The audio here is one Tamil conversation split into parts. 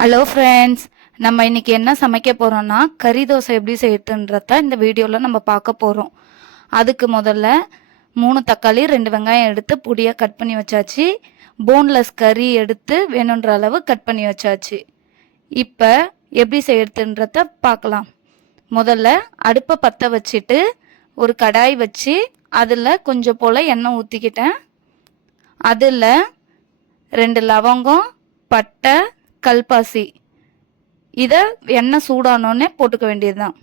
ஹலோ ஃப்ரெண்ட்ஸ், நம்ம இன்னைக்கு என்ன சமைக்க போறோம்னா கறி தோசை எப்படி செய்யறதுன்றத இந்த வீடியோவில் நம்ம பார்க்க போகிறோம். அதுக்கு முதல்ல 3 தக்காளி 2 வெங்காயம் எடுத்து பொடியாக கட் பண்ணி வச்சாச்சு. போன்லெஸ் கறி எடுத்து வேணுன்ற அளவு கட் பண்ணி வச்சாச்சு. இப்போ எப்படி செய்யறதுன்றத பார்க்கலாம். முதல்ல அடுப்பை பற்ற வச்சுட்டு ஒரு கடாய் வச்சு அதில் கொஞ்சம் போல் எண்ணெய் ஊற்றிக்கிட்டேன். அதில் 2 லவங்கம், பட்டை, கல்பாசி இதை எண்ணெய் சூடானோடனே போட்டுக்க வேண்டியதுதான்.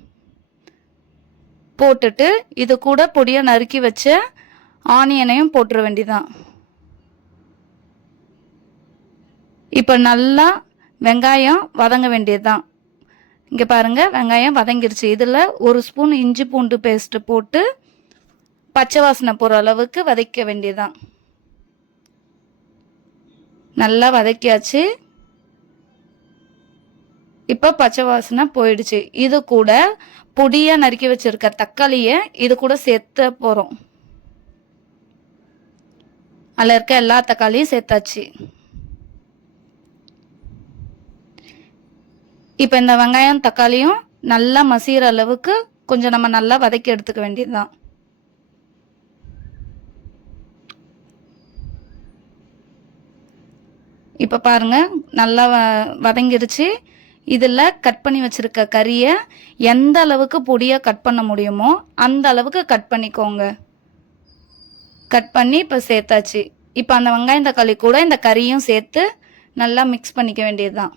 போட்டுட்டு இது கூட பொடியாக நறுக்கி வச்ச ஆனியனையும் போட்டுற வேண்டியதுதான். இப்போ நல்லா வெங்காயம் வதங்க வேண்டியதுதான். இங்கே பாருங்கள், வெங்காயம் வதங்கிருச்சு. இதில் 1 ஸ்பூன் இஞ்சி பூண்டு பேஸ்ட்டு போட்டு பச்சை வாசனை போகிற அளவுக்கு வதக்க வேண்டியதுதான். நல்லா வதக்கியாச்சு. இப்போ பச்சை வாசனை போயிடுச்சு. இது கூட பொடியாக நறுக்கி வச்சிருக்க தக்காளியை இது கூட சேர்த்த போகிறோம். அதில் இருக்க எல்லா தக்காளியும் சேர்த்தாச்சு. இப்போ இந்த வெங்காயம் தக்காளியும் நல்லா மசிகிற அளவுக்கு கொஞ்சம் நம்ம நல்லா வதக்கி எடுத்துக்க வேண்டியதுதான். இப்போ பாருங்கள், நல்லா வதங்கிருச்சு. இதில் கட் பண்ணி வச்சுருக்க கறியை எந்த அளவுக்கு பொடியாக கட் பண்ண முடியுமோ அந்த அளவுக்கு கட் பண்ணிக்கோங்க. கட் பண்ணி இப்போ சேர்த்தாச்சு. இப்போ அந்த வெங்காயம் தக்காளி கூட இந்த கறியும் சேர்த்து நல்லா மிக்ஸ் பண்ணிக்க வேண்டியது தான்.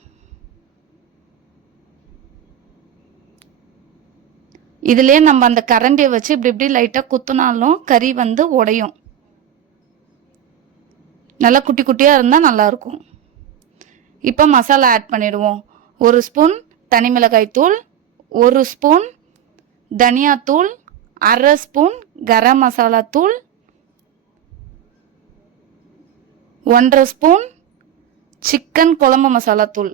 இதிலே நம்ம அந்த கரண்டியை வச்சு இப்படி இப்படி லைட்டாக குத்துனாலும் கறி வந்து உடையும். நல்லா குட்டி குட்டியாக இருந்தால் நல்லாயிருக்கும். இப்போ மசாலா ஆட் பண்ணிடுவோம். 1 ஸ்பூன் தனி மிளகாய் தூள், 1 ஸ்பூன் தனியாத்தூள், 1/2 ஸ்பூன் கரம் மசாலா தூள், 1/2 ஸ்பூன் சிக்கன் குழம்பு மசாலா தூள்.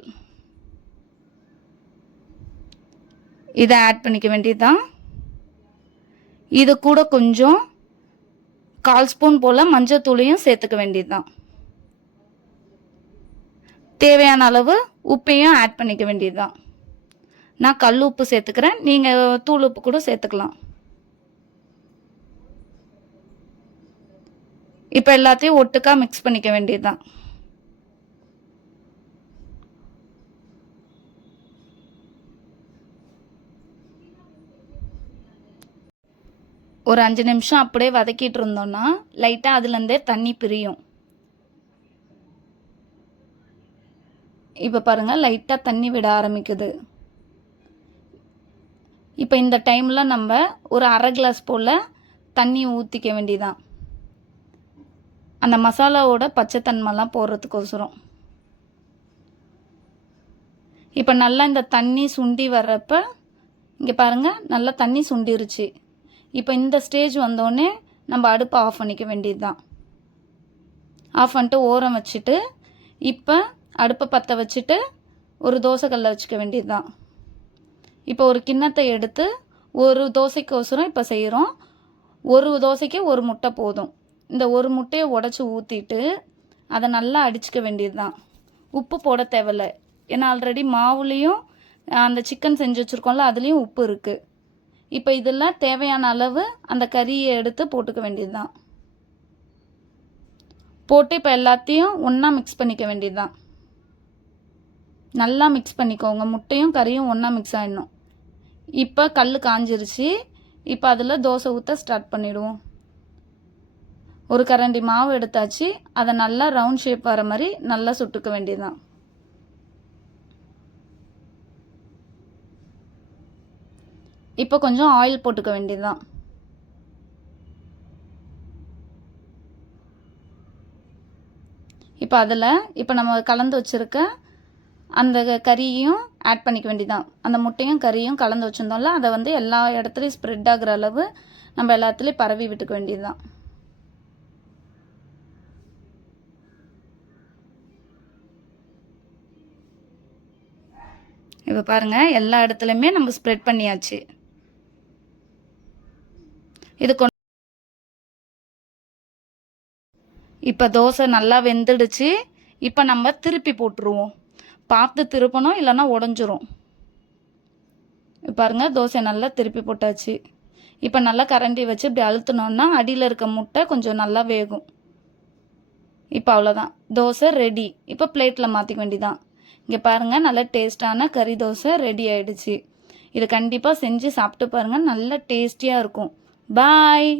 இதை ஆட் பண்ணிக்க வேண்டியதுதான். இது கூட கொஞ்சம் 1/4 ஸ்பூன் போல் மஞ்சள் தூளையும் சேர்த்துக்க வேண்டியதுதான். தேவையான அளவு உப்பையும் ஆட் பண்ணிக்க வேண்டியதுதான். நான் கல் உப்பு சேர்த்துக்கிறேன், நீங்கள் தூள் உப்பு கூட சேர்த்துக்கலாம். இப்போ எல்லாத்தையும் ஒட்டுக்கா மிக்ஸ் பண்ணிக்க வேண்டியதுதான். ஒரு 5 நிமிஷம் அப்படியே வதக்கிட்டு இருந்தோம்னா லைட்டாக அதுலேருந்தே தண்ணி பிரியும். இப்போ பாருங்கள், லைட்டாக தண்ணி விட ஆரம்பிக்குது. இப்போ இந்த டைமில் நம்ம ஒரு 1/2 கிளாஸ் போல் தண்ணி ஊற்றிக்க வேண்டியதான். அந்த மசாலாவோட பச்சைத்தன்மைலாம் போடுறதுக்கோசரம். இப்போ நல்லா இந்த தண்ணி சுண்டி வர்றப்ப இங்கே பாருங்கள், நல்லா தண்ணி சுண்டிருச்சு. இப்போ இந்த ஸ்டேஜ் வந்தோடனே நம்ம அடுப்பை ஆஃப் பண்ணிக்க வேண்டியது தான். ஆஃப் பண்ணிட்டு ஓரம் வச்சுட்டு இப்போ அடுப்பை பற்ற வச்சுட்டு ஒரு தோசைக்கல்லை வச்சுக்க வேண்டியது தான். இப்போ ஒரு கிண்ணத்தை எடுத்து ஒரு தோசைக்கோசரம் இப்போ செய்கிறோம். ஒரு தோசைக்கு ஒரு முட்டை போதும். இந்த ஒரு முட்டையை உடச்சி ஊற்றிட்டு அதை நல்லா அடிச்சுக்க வேண்டியது தான். உப்பு போட தேவையில்லை, ஏன்னா ஆல்ரெடி மாவுலேயும் அந்த சிக்கன் செஞ்சு வச்சுருக்கோம்ல அதுலேயும் உப்பு இருக்குது. இப்போ இதெல்லாம் தேவையான அளவு அந்த கறியை எடுத்து போட்டுக்க வேண்டியது தான். போட்டு இப்போ எல்லாத்தையும் ஒன்றா மிக்ஸ் பண்ணிக்க வேண்டியது தான். நல்லா மிக்ஸ் பண்ணிக்கோங்க. முட்டையும் கறியும் ஒன்றா மிக்ஸ் ஆகிடணும். இப்போ கல் காஞ்சிருச்சு. இப்போ அதில் தோசை ஊற்ற ஸ்டார்ட் பண்ணிவிடுவோம். ஒரு கரண்டி மாவு எடுத்தாச்சு. அதை நல்லா ரவுண்ட் ஷேப் வர மாதிரி நல்லா சுட்டுக்க வேண்டியதுதான். இப்போ கொஞ்சம் ஆயில் போட்டுக்க வேண்டியதுதான். இப்போ அதில் இப்போ நம்ம கலந்து வச்சுருக்க அந்த கறியையும் ஆட் பண்ணிக்க வேண்டியதான். அந்த முட்டையும் கறியும் கலந்து வச்சுருந்தோம்ல அதை வந்து எல்லா இடத்துலையும் ஸ்ப்ரெட் ஆகிற அளவு நம்ம எல்லாத்துலேயும் பரவி விட்டுக்க வேண்டியதுதான். இப்போ பாருங்கள், எல்லா இடத்துலையுமே நம்ம ஸ்ப்ரெட் பண்ணியாச்சு. இது இப்போ தோசை நல்லா வெந்துடுச்சு. இப்போ நம்ம திருப்பி போட்டுருவோம். பார்த்து திருப்பணும், இல்லைன்னா உடஞ்சிரும். பாருங்க தோசை நல்லா திருப்பி போட்டாச்சு. இப்போ நல்லா கரண்டி வச்சு இப்படி அழுத்தினோன்னா அடியில் இருக்க முட்டை கொஞ்சம் நல்லா வேகும். இப்போ அவ்வளோதான், தோசை ரெடி. இப்போ பிளேட்டில் மாற்றிக்க வேண்டியதான். இங்கே பாருங்கள், நல்ல டேஸ்டான கறி தோசை ரெடி ஆயிடுச்சு. இதை கண்டிப்பாக செஞ்சு சாப்பிட்டு பாருங்கள், நல்ல டேஸ்டியாக இருக்கும். பாய்.